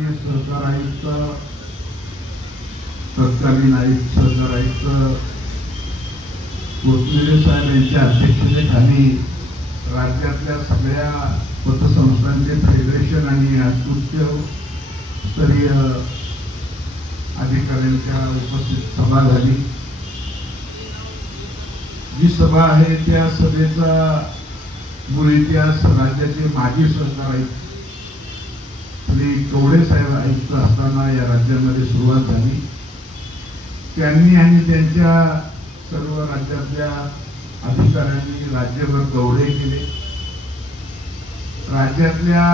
माननीय सहकार आयुक्त, तत्कालीन आयुक्त, सहकार आयुक्त कोथमिरे साहेब यांच्या अध्यक्षतेखाली राज्यातल्या सगळ्या पतसंस्थांचे फेडरेशन आणि उच्च स्तरीय अधिकाऱ्यांच्या उपस्थित सभा झाली। जी सभा आहे त्या सभेचा मूळ इतिहास राज्याचे माजी सहकार आयुक्त श्री कवडे साहेब आयुक्त असताना या राज्यामध्ये सुरुवात झाली। त्यांनी आणि त्यांच्या सर्व राज्यातल्या अधिकाऱ्यांनी राज्यभर दौरे केले। राज्यातल्या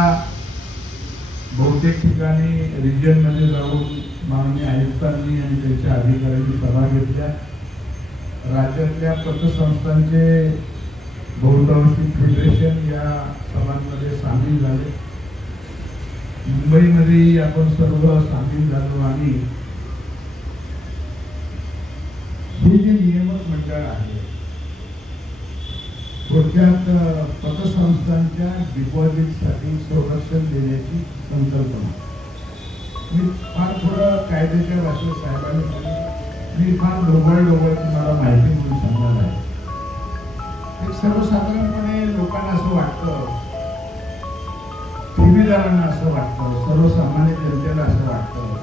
बहुतेक ठिकाणी रिजन मध्ये जाऊन माननीय आयुक्तांनी आणि त्यांच्या अधिकाऱ्यांनी सभा घेतल्या। राज्यातल्या पतसंस्थांचे बहुतांशी फेडरेशन या सभांमध्ये सामील झाले। मुंबईमध्ये आपण सर्व सामील झालो आणि हे जे नियामक मंडळ आहे थोडक्यात पतसंस्थांच्या डिपॉझिटसाठी संरक्षण देण्याची संकल्पना मी फार थोडं कायद्याच्या भाषेत साहेबांनी मी फार ढोबळ तुम्हाला माहिती म्हणून सांगणार आहे। एक सर्वसाधारणपणे लोकांना असं वाटतं, ठेवीदारांना असं वाटतं, सर्वसामान्य जनतेला असं वाटतं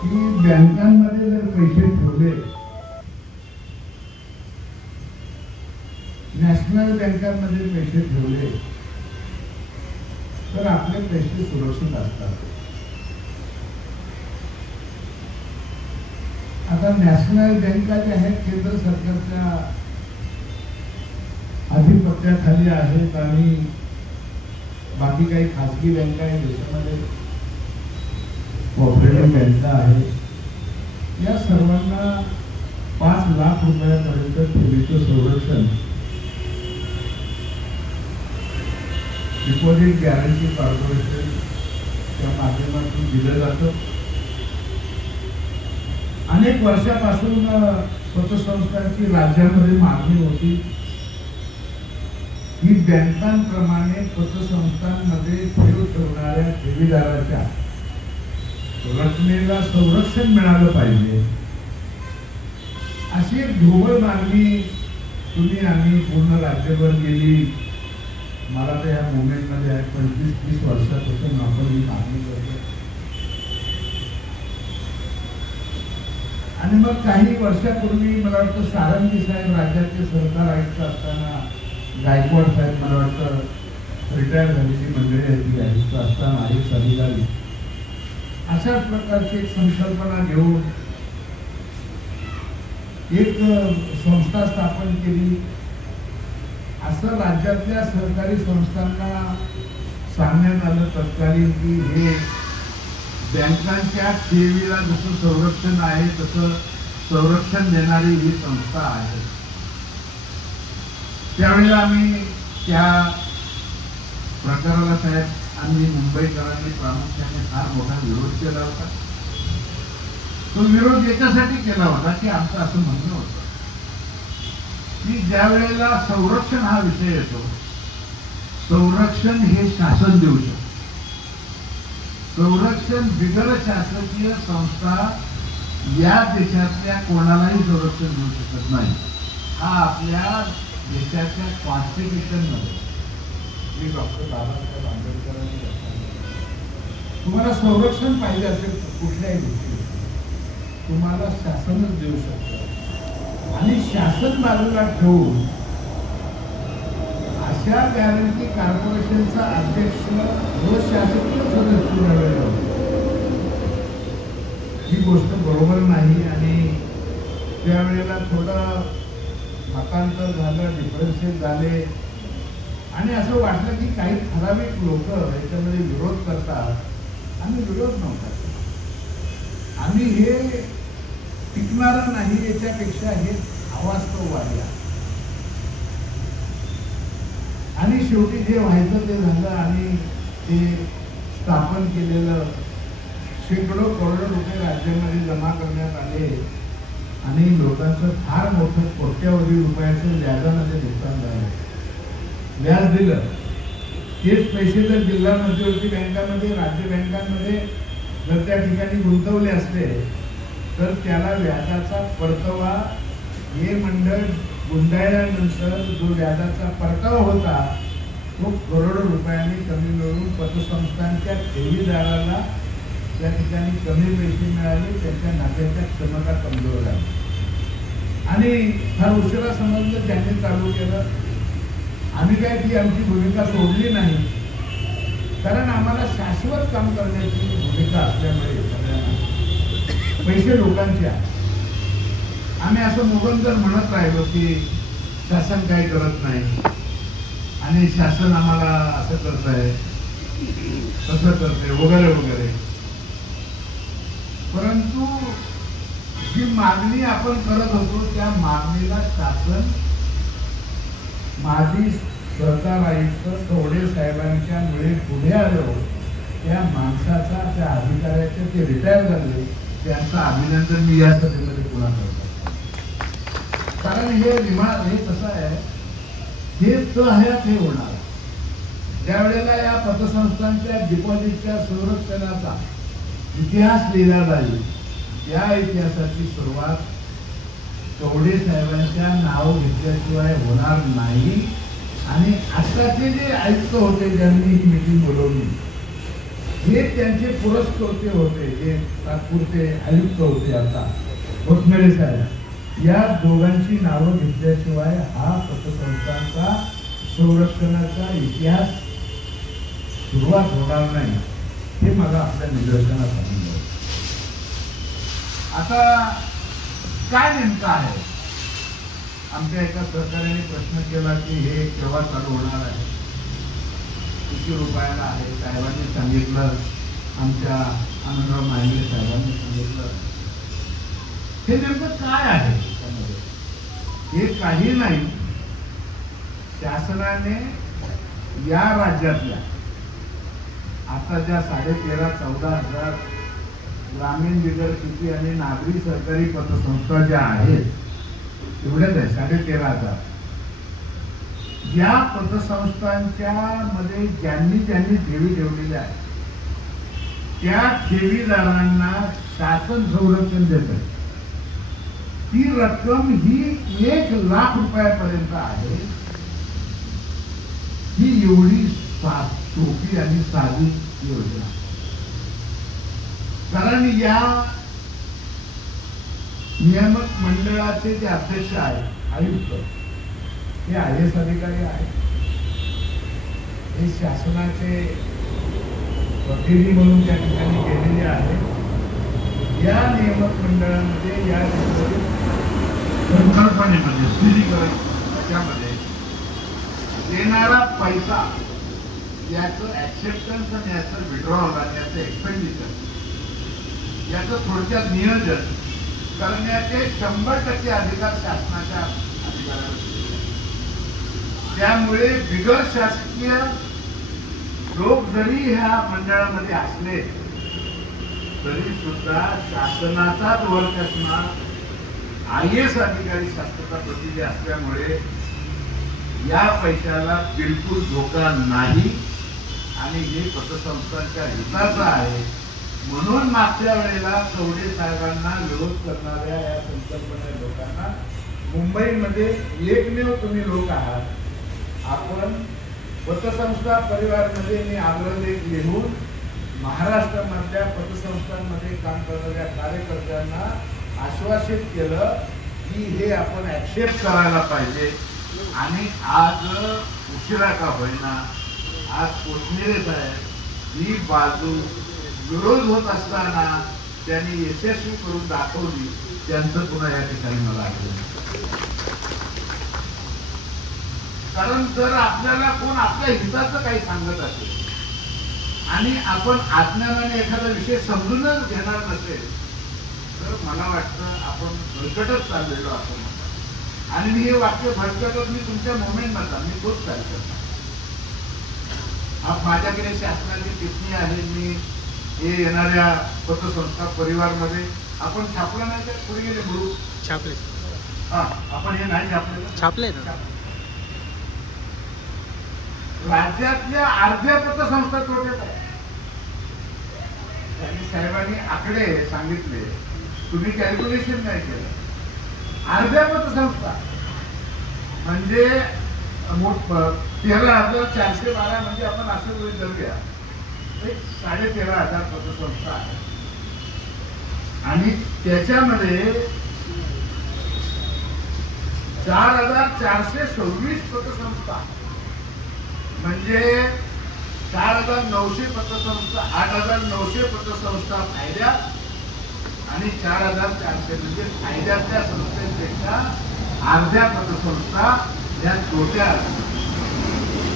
की बँकांमध्ये जर पैसे ठेवले, नॅशनल बँकांमध्ये पैसे ठेवले तर आपले पैसे सुरक्षित असतात। आता नॅशनल बँका ज्या आहेत केंद्र सरकारच्या अधिपत्याखाली आहेत आणि बाकी काही खासगी बँका आहेत देशामध्ये, कोऑपरेटिव्ह बँका आहेत। या सर्वांना 5 लाख रुपयापर्यंत ठेवीचं संरक्षण डिपॉझिट गॅरंटी कॉर्पोरेशनच्या माध्यमातून दिलं जातं। अनेक वर्षापासून पतसंस्थांची राज्यामध्ये मागणी होती ही बँकांप्रमाणे पतसंस्थांमध्ये ठेव ठेवणाऱ्या ठेवीदाराच्या रकमेला संरक्षण मिळालं पाहिजे अशी एक ढोबळ मागणी तुम्ही आम्ही पूर्ण राज्यभर गेली। मला तर या मुवमेंटमध्ये 25-30 वर्षापासून आपण ही मागणी करतो आणि मग काही वर्षापूर्वी मला वाटतं सारंगी साहेब राज्याचे सहकार आयुक्त असताना, गायकवाड साहेब मला वाटतं रिटायर झालेली मंडळी आहेत आयुक्त असताना आयुक्त अधिकारी अशाच प्रकारची एक संकल्पना घेऊन एक संस्था स्थापन केली। असं राज्यातल्या सहकारी संस्थांना सांगण्यात आलं तत्कालीन की हे बँकांच्या ठेवीला जसं संरक्षण आहे तसं संरक्षण देणारी ही संस्था आहे। त्यावेळेला आम्ही त्या प्रकाराला साहेब आम्ही मुंबईकरांनी प्रामुख्याने फार मोठा विरोध केला होता। तो विरोध याच्यासाठी केला होता की आमचं असं म्हणणं होतं की ज्या वेळेला संरक्षण हा विषय येतो, संरक्षण हे शासन देऊ शकतं। संरक्षण बिगर शासकीय संस्था या देशातल्या कोणालाही संरक्षण देऊ शकत नाही। हा आपल्या देशाच्या कॉन्स्टिट्यूशन मध्ये डॉक्टर बाबासाहेब आंबेडकरांनी तुम्हाला संरक्षण पाहिजे असेल कुठल्याही गोष्टी तुम्हाला शासनच देऊ शकतं आणि शासन बाजूला ठेवून अशा गॅरंटी कॉर्पोरेशनचा अध्यक्ष व शासकीय सदस्य निवडला ही गोष्ट बरोबर नाही आणि त्यावेळेला थोडं मतांतर झालं, डिफरन्सेस झाले आणि असं वाटलं की काही ठराविक लोक याच्यामध्ये विरोध करतात। आम्ही विरोध नव्हता, आम्ही हे टिकणारं नाही याच्यापेक्षा हे अवास्तववादी आहे आणि शेवटी जे व्हायचं ते झालं आणि ते स्थापन केलेलं शेकडो करोड रुपये राज्यामध्ये जमा करण्यात आले आणि लोकांचं फार मोठं कोट्यावधी रुपयाचं व्याजामध्ये नुकसान झालं। व्याज दिलं तेच पैसे जर जिल्हा मध्यवर्ती बँकांमध्ये, राज्य बँकांमध्ये जर त्या ठिकाणी गुंतवले असते तर त्याला व्याजाचा परतावा, हे मंडळ गुंडाळल्यानंतर जो व्याजाचा परतावा होता तो करोडो रुपयांनी कमी मिळून पतसंस्थांच्या ठेवीदाराला त्या ठिकाणी कमी पैसे मिळाले, त्यांच्या नात्याच्या क्षमता कमजोर झाली आणि फार उशिरा समजलं ज्यांनी चालू केलं. आम्ही काय ती आमची भूमिका सोडली नाही, कारण आम्हाला शाश्वत काम करण्याची भूमिका असल्यामुळे सगळ्यांना पैसे लोकांचे आहे. आम्ही असं मुगंदर म्हणत राहिलो की शासन काही करत नाही आणि शासन आम्हाला असं करत आहे तसं करते वगैरे वगैरे, परंतु जी मागणी आपण करत होतो त्या मागणीला शासन, माजी सहकार आयुक्त कवडे साहेबांच्या मुळे पुढे आलो. त्या माणसाचा, त्या अधिकाऱ्याचे, ते रिटायर झाले, त्यांचं अभिनंदन मी या सभेमध्ये पुन्हा करतो. कारण हे हे कसं आहे, हे तहयात हे होणार ज्या वेळेला या पतसंस्थांच्या डिपॉझिटच्या संरक्षणाचा इतिहास लिहिला जाईल. या इतिहासाची सुरुवात कवडे साहेबांच्या नाव घेतल्याशिवाय होणार नाही. आणि आताचे जे आयुक्त होते ज्यांनी ही मीटिंग बोलवली, हे त्यांचे पुरस्कर्ते होते, जे तात्पुरते आयुक्त होते आता होतमेळे साहेब. या दोघांची नावं घेतल्याशिवाय हा पतसंस्थांचा संरक्षणाचा इतिहास सुरुवात होणार नाही, हे मला आपल्या निदर्शनास आणून. आता काय नेमकं आहे, आमच्या एका सहकार्याने प्रश्न केला की हे केव्हा चालू होणार आहे, किती रुपयाला आहे. साहेबांनी सांगितलं, आमच्या आनंदराव माहिले साहेबांनी सांगितलं. हे नेमकं काय आहे त्यामध्ये? हे काही नाही, शासनाने या राज्यातल्या आता ज्या 13,000-14,000 ग्रामीण बिगर शेती आणि नागरी सरकारी पतसंस्था ज्या आहेत, एवढ्याच आहे 13,500. या पतसंस्थांच्या मध्ये ज्यांनी ठेवी ठेवलेल्या आहेत त्या ठेवीदारांना शासन संरक्षण देत. ती रक्कम ही 1,00,000 रुपयापर्यंत आहे. ही एवढी सोपी आणि साधी योजना. कारण या नियामक मंडळाचे जे अध्यक्ष आहेत, आयुक्त, हे IAS अधिकारी आहेत. हे शासनाचे प्रतिनिधी म्हणून त्या ठिकाणी गेलेले आहेत. या नियामक मंडळामध्ये या संकल्पनेमध्ये स्थिरीकरण त्याच्यामध्ये देणारा पैसा, याचं ऍक्सेप्टन्स आणि याचं विड्रॉल आणि याचं एक्सपेंडिचर, याचं थोडक्यात नियोजन करण्याचे 100% अधिकार शासनाच्या अधिकाराला. त्यामुळे बिगर शासकीय लोक जरी ह्या मंडळामध्ये असले तरी सुद्धा शासनाचाच वर्ग असणार. IAS अधिकारी शासनाचा प्रतिनिधी असल्यामुळे या पैशाला बिलकुल धोका नाही आणि हे पतसंस्थांच्या हिताचं आहे. म्हणून मागच्या वेळेला कवडे साहेबांना विरोध करणाऱ्या या संकल्पना लोकांना मुंबईमध्ये एकमेव तुम्ही लोक आहात. आपण पतसंस्था परिवारमध्ये मी आग्रहलेख लिहून महाराष्ट्रामधल्या पतसंस्थांमध्ये काम करणाऱ्या कार्यकर्त्यांना आश्वासित केलं की हे आपण ऍक्सेप्ट करायला पाहिजे. आणि आज उशिरा का होईना आज पोचलेले साहेब ही बाजू विरोध होत असताना त्यांनी यशस्वी करून दाखवली. त्यांचं पुन्हा या ठिकाणी मला आठवलं. कारण जर आपल्याला कोण आपल्या हिताचं काही सांगत असेल आणि आपण अज्ञानाने एखादा विषय समजूनच घेणार नसेल तर मला वाटतं आपण भरकटच चाललेलो असं म्हणतात. आणि मी हे वाक्य भरकटत मी तुमच्या मोमेंट नका, मी तोच काय करतो. माझ्याकडे शासनाची टिप्पणी आहे. मी हे येणाऱ्या पतसंस्था परिवारमध्ये आपण छापलं नाही तर पुढे गेले गुरु छापले. हा, आपण हे नाही छापले छापले. राज्यातल्या अर्ध्या पतसंस्था तोट्यात आहे. त्यांनी साहेबांनी आकडे सांगितले, तुम्ही कॅल्क्युलेशन नाही केलं. अर्ध्या पतसंस्था म्हणजे 13,412 म्हणजे आपण असं गृहीत धरूया 13,500 पतसंस्था आहे. आणि त्याच्यामध्ये 4,426 पतसंस्था म्हणजे 4,900 पतसंस्था, 8,900 पतसंस्था फायद्यात आणि 4,400 म्हणजे फायद्यातल्या संस्थेपेक्षा अर्ध्या पतसंस्था या तोट्यात.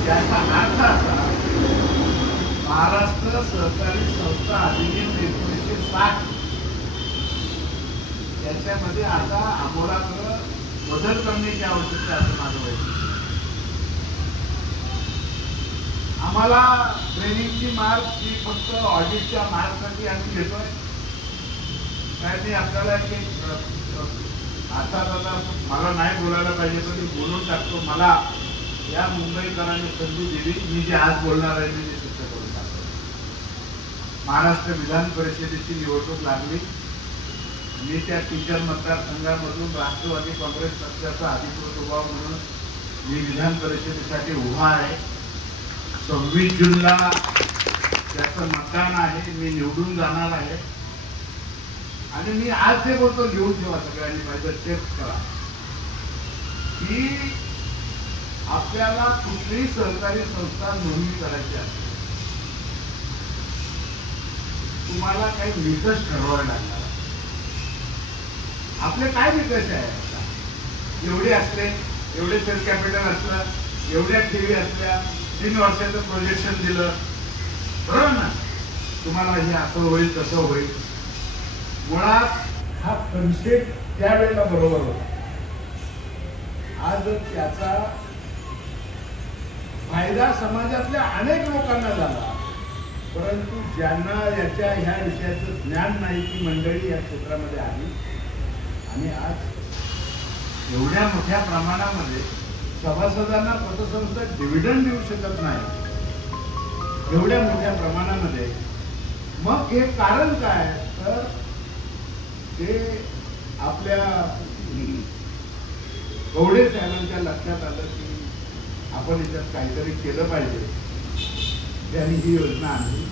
त्याचा अर्थ असा, महाराष्ट्र सहकारी संस्था अधिनियम 1960 त्याच्यामध्ये आता आमोलाग्र बदल करण्याची आवश्यकता असं माझं वाटतं. आम्हाला ट्रेनिंगची मार्क्स ही फक्त ऑडिटच्या मार्क्ससाठी आम्ही घेतोय. त्यांनी आपल्याला आता मला नाही बोलायला पाहिजे पण मी बोलून टाकतो. मला या मुंबईकरांनी संधी दिली, मी जे आज बोलणार आहे मी सिद्ध करून टाकतो. महाराष्ट्र विधान परिषदेची निवडणूक लागली. मी त्या टीचर मतदारसंघामधून राष्ट्रवादी काँग्रेस पक्षाचा अधिकृत उभा म्हणून मी विधान परिषदेसाठी उभा आहे. 26 जूनला त्याचं मतदान आहे. मी निवडून जाणार आहे. आणि मी आज जे बोलतो लिहून ठेवा सगळ्यांनी पाहिजे, चेक करा की आपल्याला कुठलीही सहकारी संस्था नोंदणी करायची आहे. तुम्हाला काही निकष ठरवावे लागणार. आपले काय निकष आहे? एवढे असले, एवढे सेल कॅपिटल असलं, एवढ्या ठेवी असल्या, 3 वर्षाचं प्रोजेक्शन दिलं, बरोबर ना? तुम्हाला हे असं होईल तसं होईल. मुळात हा कन्सेप्ट त्यावेळेला बरोबर होता. आज त्याचा फायदा समाजातल्या अनेक लोकांना झाला, परंतु ज्यांना ह्या विषयाचं ज्ञान नाही ती मंडळी या क्षेत्रामध्ये आली. आणि आज एवढ्या मोठ्या प्रमाणामध्ये सभासदांना पतसंस्था डिव्हिडंड देऊ शकत नाही, एवढ्या मोठ्या प्रमाणामध्ये. मग हे कारण काय? तर ते आपल्या गवडे साहेबांच्या लक्षात आलं की आपण याच्यात काहीतरी केलं पाहिजे. त्यांनी ही योजना आणली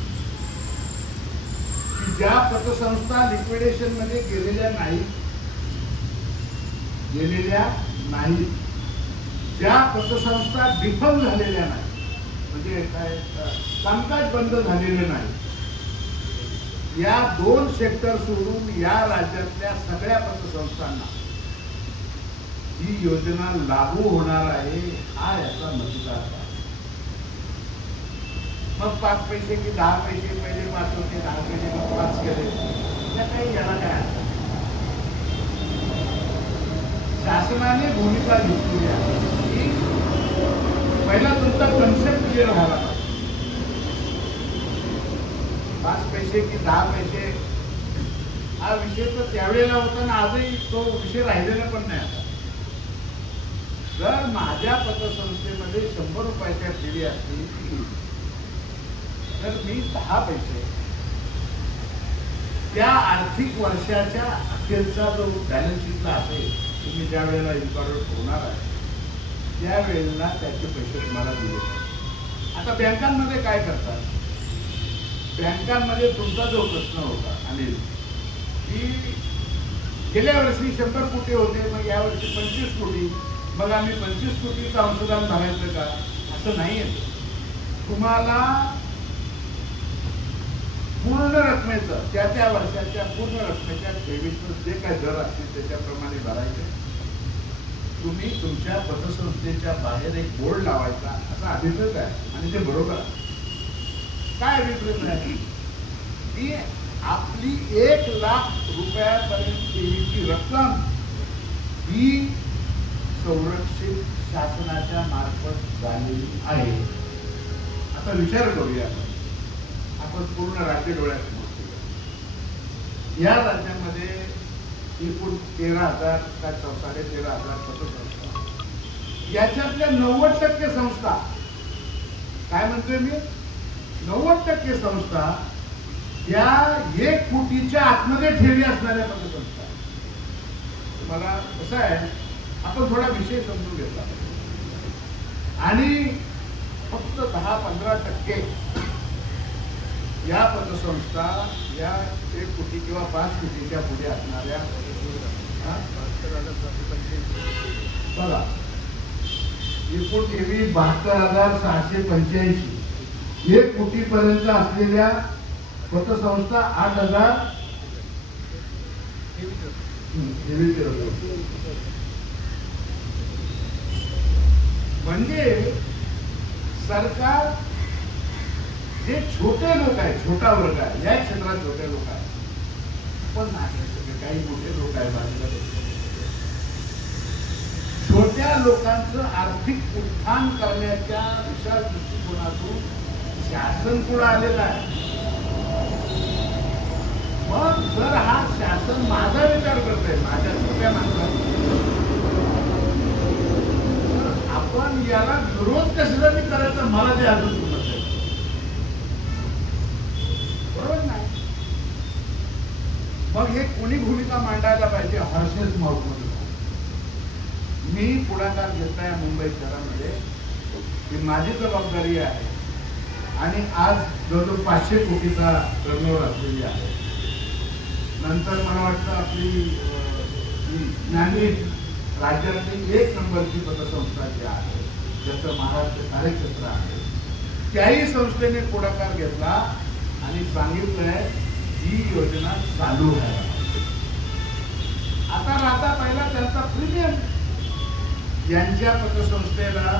की ज्या पतसंस्था लिक्विडेशन मध्ये गेलेल्या नाहीत, ज्या पतसंस्था डिफॉल्ट झालेल्या नाही, म्हणजे काय कामकाज बंद झालेले नाही, या 2 सेक्टर सोडून या राज्यातल्या सगळ्या पतसंस्थांना ही योजना लागू होणार आहे. हा याचा मतितार्थ आहे. मग 5 पैसे की 10 पैसे, पहिले 5 होते, 10 पैसे मग 5 केले, त्या काही याला काय अर्थ? शासनाने भूमिका घेतली आहे की पहिला तुमचा कन्सेप्ट क्लिअर व्हायला पाहिजे. 5 पैसे की 10 पैसे हा विषय तर त्यावेळेला होता ना, आजही तो विषय राहिलेला पण नाही. आता जर माझ्या पतसंस्थेमध्ये 100 रुपयाच्या ठेवी असतील तर मी 10 पैसे त्या आर्थिक वर्षाच्या अखेरचा जो बॅलन्स शीटला असेल, तुम्ही ज्या वेळेला इन्कॉर्पोरेट होणार आहे त्यावेळेला त्याचे पैसे तुम्हाला दिले. आता बँकांमध्ये काय करतात? बँकांमध्ये तुमचा जो प्रश्न होता अनिल की गेल्या वर्षी 100 कोटी होते, मग यावर्षी 25 कोटी, मग आम्ही 25 कोटीचं अंशदान भरायचं का? असं नाही आहे. तुम्हाला पूर्ण रकमेचं त्या वर्षाच्या पूर्ण रकमेच्या ठेवीचं जे काय दर असतील त्याच्याप्रमाणे भरायचे. तुम्ही तुमच्या पतसंस्थेच्या बाहेर एक बोर्ड लावायचा असा अभिप्राय आहे. आणि ते बरोबर आहे. काय अभिप्राय आहे की आपली 1 लाख रुपयापर्यंत ठेवीची रक्कम ही संरक्षित शासनाच्या मार्फत झालेली आहे. आता विचार करूया, आपण पूर्ण राज्य डोळ्यासमोर ठेवूया. या राज्यामध्ये एकूण 13,000 का 13,500 पतसंस्था, याच्यातल्या 90% संस्था काय म्हणतोय मी, 90% संस्था या 1 कोटीच्या आतमध्ये ठेवी असणाऱ्या पतसंस्था. मला कसं आहे, आपण थोडा विषय समजून घेतला आणि फक्त 10-15% या पतसंस्था या 1 कोटी किंवा 5 कोटीच्या पुढे असणाऱ्या बघा, एकूण ठेवी 72,685. 1 कोटीपर्यंत असलेल्या पतसंस्था 8,000 म्हणजे सरकार जे छोटे लोक आहे, छोटा वर्ग आहे, या क्षेत्रात छोटे लोक आहे, पण नाही काही मोठे लोक आहे बाजूला, छोट्या लोकांचं आर्थिक उत्थान करण्याच्या विशाल दृष्टिकोनातून शासन पुढे आलेला आहे. मग जर हा शासन माझा विचार करतोय, माझ्या छोट्या माणसाचा, आपण याला विरोध कशासाठी करायचा, मला ते अजून समजत नाही. बरोबर नाही. मग हे कोणी भूमिका मांडायला पाहिजे, हर्षेस माऊटमध्ये. मी पुढाकार घेतलाय मुंबई शहरामध्ये, ही माझी जबाबदारी आहे आणि आज जवळजवळ 500 कोटीचा टर्नओव्हर असलेली आहे. नंतर मला वाटतं आपली ज्ञानदीप राज्यातली 1 नंबरची पतसंस्था जी आहे, ज्याचं महाराष्ट्र कार्यक्षेत्र आहे, त्याही संस्थेने पुढाकार घेतला आणि सांगितलंय ही योजना चालू आहे. आता पहिला त्यांचा प्रीमियम यांच्या पतसंस्थेला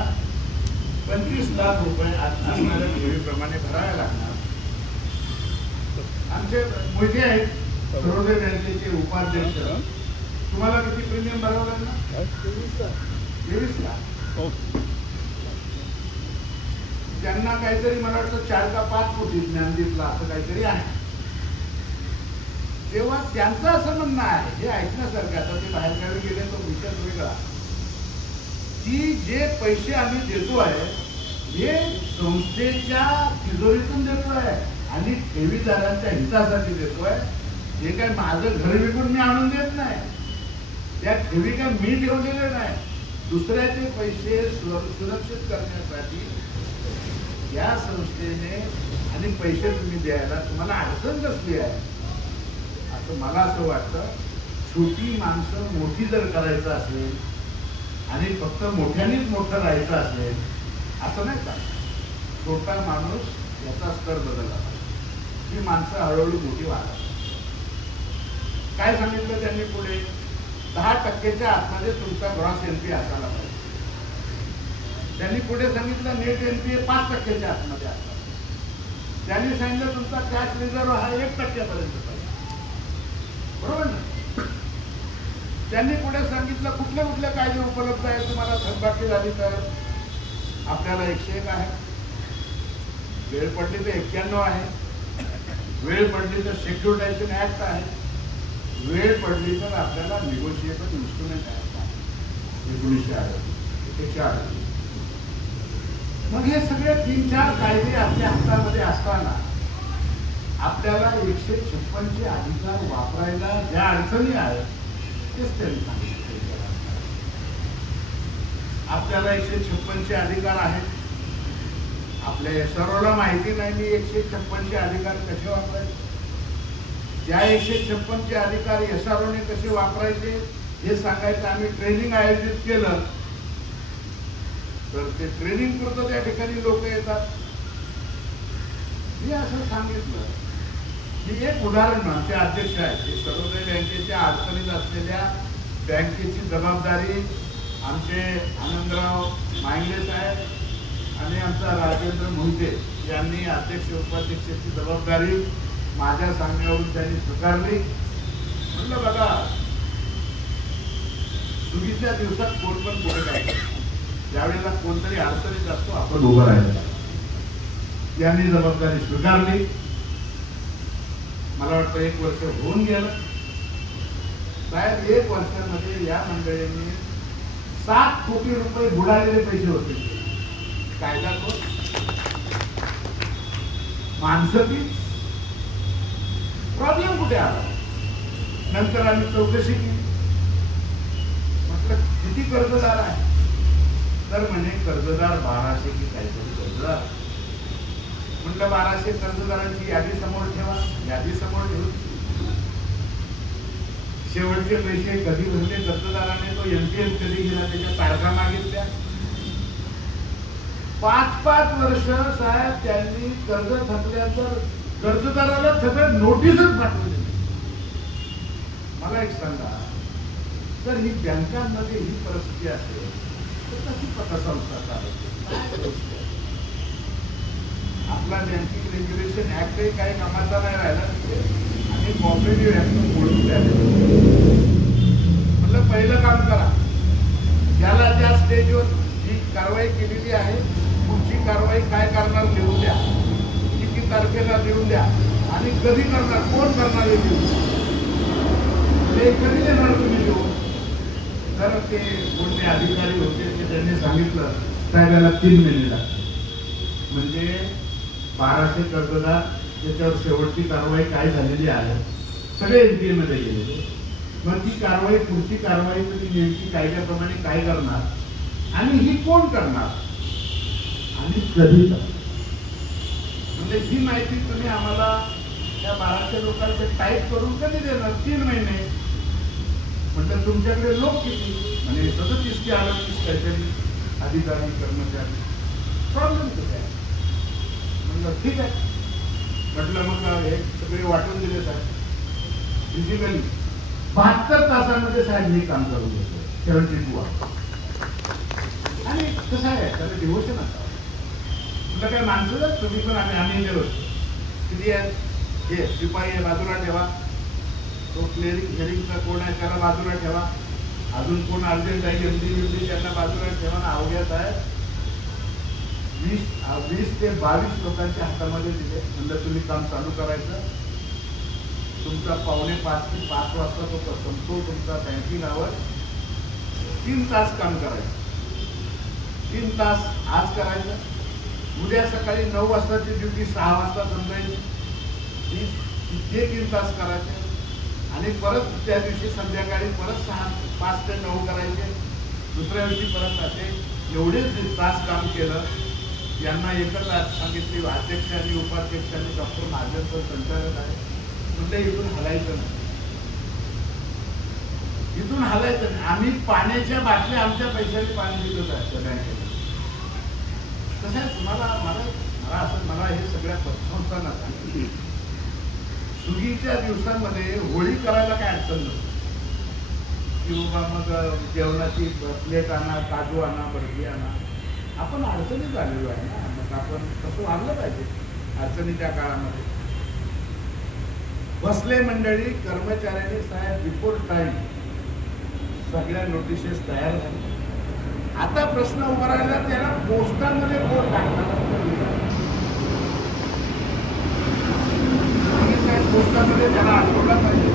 25 लाख रुपये असणाऱ्या ठेवीप्रमाणे भरावे लागणार. आमचे मोठे आहेत सर्वोदय बँकेचे उपाध्यक्ष, तुम्हाला किती प्रीमियम भरावं लागणार? 23 लाख. त्यांना काहीतरी मला वाटतं 4 का 5 कोटी ज्ञानदीपला असं काहीतरी आहे. तेव्हा त्यांचं असं म्हणणं आहे, हे ऐकण्यासारखं, आता ते बाहेरगावी गेले तो विषय वेगळा, की जे पैसे आम्ही देतो आहे हे संस्थेच्या तिजोरीतून देतोय आणि ठेवीदारांच्या हितासाठी देतोय. हे काय माझं घर विकून मी आणून देत नाही, त्या ठेवी काय मी ठेवलेले नाही, दुसऱ्याचे पैसे सुरक्षित करण्यासाठी या संस्थेने, आणि पैसे तुम्ही द्यायला तुम्हाला अडचण कसली आहे, असं मला असं वाटतं. छोटी माणसं मोठी जर करायचं असेल आणि फक्त मोठ्यानेच मोठं राहायचं असेल असं नाही का, छोटा माणूस याचा स्तर बदलला पाहिजे, ही माणसं हळूहळू मोठी व्हायला. काय सांगितलं त्यांनी पुढे, 10%च्या आतमध्ये तुमचा ग्रॉस एनपी असायला पाहिजे. त्यांनी पुढे सांगितलं नेट एनपीए 5%च्या आतमध्ये असावा. त्यांनी सांगितलं तुमचा कॅश रिझर्व्ह हा 1% पाहिजे. बरोबर ना. त्यांनी पुढे सांगितलं कुठले कुठले कायदे उपलब्ध आहेत, तुम्हाला थकबाकी झाली तर आपल्याला 101 आहे, वेळ पडली तर 91 आहे, वेळ पडली तर सिक्युरिटायझेशन ऍक्ट आहे, वेळ पडली तर आपल्याला निगोशिएबल इन्स्ट्रुमेंट ऍक्ट आहे 1940. मग हे सगळे 3-4 कायदे आपल्या हातामध्ये असताना आपल्याला 156चे अधिकार वापरायला ज्या अडचणी आहेत तेच त्यांनी सांगितलं. आपल्याला 156चे अधिकार आहेत, आपल्या एसआरओला माहिती नाही मी 156चे अधिकार कसे वापरायचे, त्या 156चे अधिकार एसआरओने कसे वापरायचे हे सांगायचं. आम्ही ट्रेनिंग आयोजित केलं तर ते ट्रेनिंग करतो त्या ठिकाणी लोक येतात. मी असं सांगितलं की एक उदाहरण, आमचे अध्यक्ष आहेत ते सर्वोदय बँकेच्या अडचणीत असलेल्या बँकेची जबाबदारी आमचे आनंदराव मांगले साहेब आणि आमचा राजेंद्र मोहिते यांनी अध्यक्ष उपाध्यक्षाची जबाबदारी माझ्या सांगण्यावरून त्यांनी स्वीकारली. म्हटलं बघा, सुगीच्या दिवसात कोण पण पुढे काय, ज्यावेळेला कोणतरी अडचणीत असतो आपण उभं राहायचं. यांनी जबाबदारी स्वीकारली. मला वाटतं 1 वर्ष होऊन गेलं. साहेब 1 वर्षामध्ये या मंडळींनी 7 कोटी रुपये बुडालेले पैसे होते. कायदा कोण माणसं तीच. प्रॉब्लेम कुठे आला? नंतर आम्ही चौकशी केली. म्हटलं किती कर्जदार आहे? तर म्हणे कर्जदार 1200 की काहीतरी कर्जदार. म्हटलं 1200 कर्जदारांची यादी समोर ठेवा. यादी समोर ठेवली. शेवटचे पैसे कधी भरले कर्जदाराने, तो एमपीएस कधी गेला, त्याच्या तारखा मागितल्या. 5-5 वर्ष साहेब त्यांनी कर्ज थकल्यानंतर कर्जदाराला सगळं नोटीसच पाठवले. मला एक सांगा, तर ही बँकांमध्ये ही परिस्थिती असेल तर कशी पतसंस्था चालवते? आपला बँकिंग रेग्युलेशन ऍक्ट काही कामाचा नाही राहिला आणि कॉपरेटिव्ह ऍक्ट मोडून द्यायला. म्हटलं पहिलं काम करा, ज्याला ज्या स्टेजवर जी कारवाई केलेली आहे पुढची कारवाई काय करणार लिहून द्या, किती तारखेला लिहून द्या आणि कधी करणार, कोण करणार हे लिहून द्या. ते कधी देणार तुम्ही लिहून? तर ते कोणते अधिकारी होते ते त्यांनी सांगितलं साहेबाला 3 महिने लागतात. म्हणजे 1200 कर्जदार त्याच्यावर शेवटची कारवाई काय झालेली आहे सगळे एनपीए मध्ये गेलेले. मग ती कारवाई पुढची कारवाई तुम्ही नेमकी कायद्याप्रमाणे काय करणार आणि ही कोण करणार आणि कधी करणार? म्हणजे ही माहिती तुम्ही आम्हाला त्या 1200 लोकांचे टाईप करून कधी देणार? 3 महिने. म्हटलं तुमच्याकडे लोक किती? म्हणजे 37 की 38 काहीतरी अधिकारी कर्मचारी. प्रॉब्लेम कुठे आहे? म्हणलं ठीक आहे. म्हटलं मग हे सगळे वाटून दिले साहेब. फिजिकली 72 तासांमध्ये साहेब मी काम करून घेतो. 72 आणि कसं आहे त्याला डिव्होशन असावं. म्हटलं काय माणसं तुम्ही पण आम्ही गेलो किती आहे? हे शिपाई आहे बाजूला ठेवा, तो क्लिअरिंगचा कोण आहे त्याला बाजूला ठेवा, अजून कोण अर्जंट आहे एमडी त्यांना बाजूला ठेवा ना. अवघ्या साहेब 20 ते 22 लोकांच्या हातामध्ये दिले. म्हणजे तुम्ही काम चालू करायचं. तुमचा 4:45 ते 5 वाजता तो संपतो तुमचा बँकिंग आवर. 3 तास काम करायचं. 3 तास आज करायचं. उद्या सकाळी 9 वाजताची ड्युटी 6 वाजता संपायची. ते 3 तास करायचे आणि परत त्या दिवशी संध्याकाळी परत 5 ते 9 करायचे. दुसऱ्या दिवशी परत असे एवढेच तास काम केलं. यांना एकच सांगितले अध्यक्ष आणि उपाध्यक्षांनी डॉक्टर महाजन संचालक आहे म्हणजे इथून हलायचं नाही, इथून हलायचं नाही. आम्ही पाण्याच्या बाटल्या आमच्या पैशाने पाणी दिलं जायचं बँकेत. कसं आहे तुम्हाला मला हे सगळ्या पतसंस्थांना सांगितले सुगीच्या दिवसांमध्ये होळी करायला काय अडचण नसते की बाबा मग जेवणाची प्लेट आणा, काजू आणा, बर्फी आणा. आपण अडचणीत आलेलो आहे ना, मग आपण कसं वागलं पाहिजे अडचणीच्या काळामध्ये. बसले मंडळी कर्मचाऱ्यांनी साहेब बिफोर टाइम सगळ्या नोटिसेस तयार झाल्या. आता प्रश्न उभा राहिला त्याला पोस्टामध्ये कोण टाकणार? साहेब पोस्टामध्ये त्याला आठवला पाहिजे.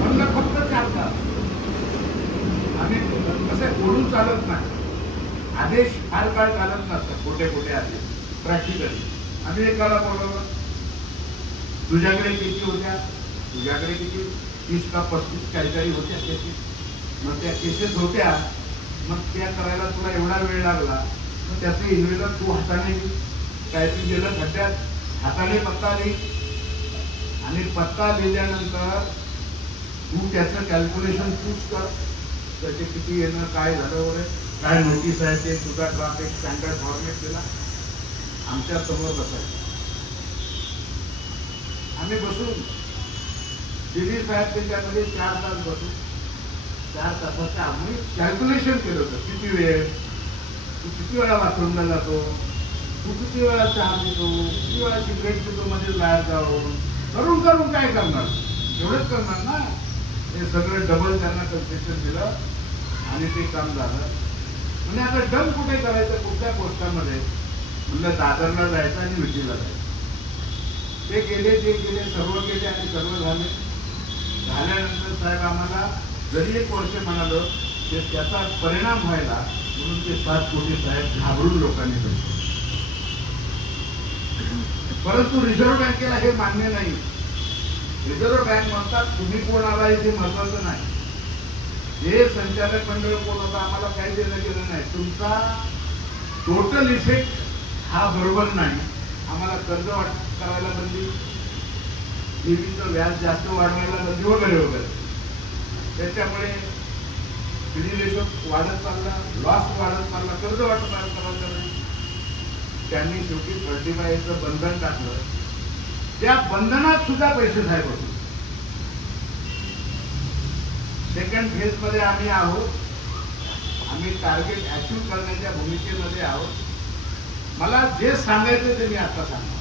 म्हणलं फक्त 4 तास. आम्ही कसं बोलून चालत नाही, आदेश फार काळ चालत नसतात. कुठे आदेश प्रॅक्टिकली. आम्ही एकाला बोलवलं, तुझ्याकडे किती होत्या? तुझ्याकडे किती? 30 का 35 काहीतरी होत्या केसेस. मग त्या केसेस होत्या, मग त्या करायला तुला एवढा वेळ लागला. मग त्याचं इन्व्हेलर तू हाताने टायपिंग केलं खड्ड्यात, हाताने पत्ता लिही आणि पत्ता लिहिल्यानंतर तू त्याचं कॅल्क्युलेशन चूज कर. त्याचे किती येणं, काय झालं वगैरे, काय नोटीस आहे ते तुझा ड्राफ्ट एक स्टँडर्ड फॉर्मेट केला. आमच्या समोर बसायचं. आम्ही बसून दिली साहेब त्याच्यामध्ये 4 तास बसून 4 तासाचं आम्ही कॅल्क्युलेशन केलं होतं. किती वेळ, तू किती वेळा बाथरूमला जातो, तू किती वेळा चहा पितो, किती वेळा सिगरेट पितो मध्ये बाहेर जाऊन करून काय करणार? एवढंच करणार ना. हे सगळं डबल त्यांना कन्सेशन दिलं आणि ते काम झालं. म्हणजे आता डम कुठे करायचं, कुठल्या पोस्टामध्ये? म्हणलं दादरला जायचं आणि विटीला जायचं. ते गेले सर्व केले आणि सर्व झाल्यानंतर साहेब आम्हाला जरी 1 वर्ष म्हणालं ते त्याचा परिणाम व्हायला म्हणून ते 7 कोटी साहेब घाबरून लोकांनी दिले. परंतु रिझर्व्ह बँकेला हे मान्य नाही. रिझर्व्ह बँक म्हणतात तुम्ही कोण आला हे महत्वाचं नाही, हे संचालक मंडळ कोण होता आम्हाला काही देणं गेलं नाही, तुमचा टोटल इफेक्ट हा बरोबर नाही, आम्हाला कर्ज करायला बंदी, ठेवीचं व्याज जास्त वाढवायला बंदी वगैरे वगैरे. त्याच्यामुळे सिबिल रेशो वाढत चालला, लॉस वाढत चालला, कर्ज वाटप करायचं नाही. त्यांनी शेवटी 35चं बंधन टाकलं. त्या बंधनात सुद्धा पैसे साहेब होते. सेकंड फेज मध्ये आम्ही आहोत, आम्ही टार्गेट अचीव्ह करण्याच्या भूमिकेमध्ये आहोत. मला जे सांगायचं ते मी आता सांगतो.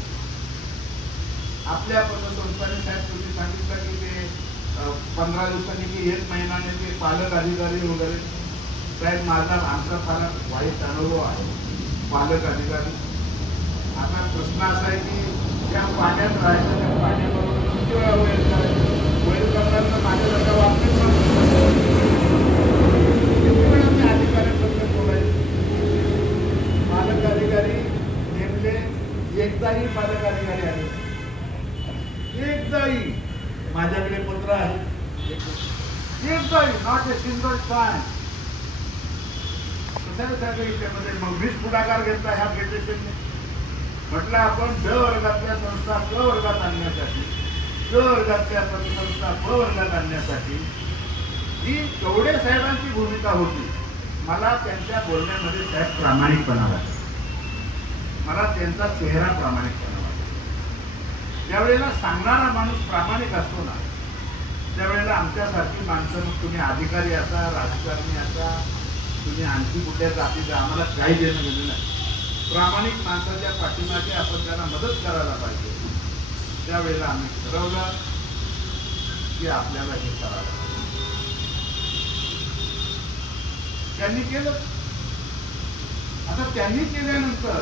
आपल्या पतसंस्थाने साहेब तुम्ही सांगितलं की ते 15 दिवसांनी की 1 महिन्याने ते पालक अधिकारी वगैरे. साहेब माझा आमचा फार वाईट अनुभव आहे पालक अधिकारी. आता प्रश्न असा आहे की ज्या पाण्यात राहायचं त्या पाण्याबरोबर किती वेळा वैर करायचं, वैर करताना माझ्यासारखा वापरत किती वेळा मी अधिकाऱ्यांबद्दल बोलायचं. पालक अधिकारी नेमले, एकदाही पालक अधिकारी आले, एकदाही माझ्याकडे पत्र आहे, एकदाही नॉट ए सिंगल टाइम. त्यामध्ये मग मीच पुढाकार घेतला ह्या फेडरेशनने. म्हटलं आपण ड वर्गातल्या संस्था क वर्गात आणण्यासाठी, क वर्गातल्या पतसंस्था क वर्गात आणण्यासाठी ही कवडे साहेबांची भूमिका होती. मला त्यांच्या बोलण्यामध्ये साहेब प्रामाणिकपणा वाटला, मला त्यांचा चेहरा प्रामाणिकपणा वाटला. ज्यावेळेला सांगणारा माणूस प्रामाणिक असतो ना, त्यावेळेला आमच्यासारखी माणसं, मग तुम्ही अधिकारी असा, राजकारणी असा, तुम्ही आणखी कुठल्या जातीचा, आम्हाला काही देणं घेणं नाही. प्रामाणिक माणसाच्या पाठीमागे आपण त्यांना मदत करायला पाहिजे. त्यावेळेला आम्ही ठरवलं की आपल्याला हे करावं. त्यांनी केलं. आता त्यांनी केल्यानंतर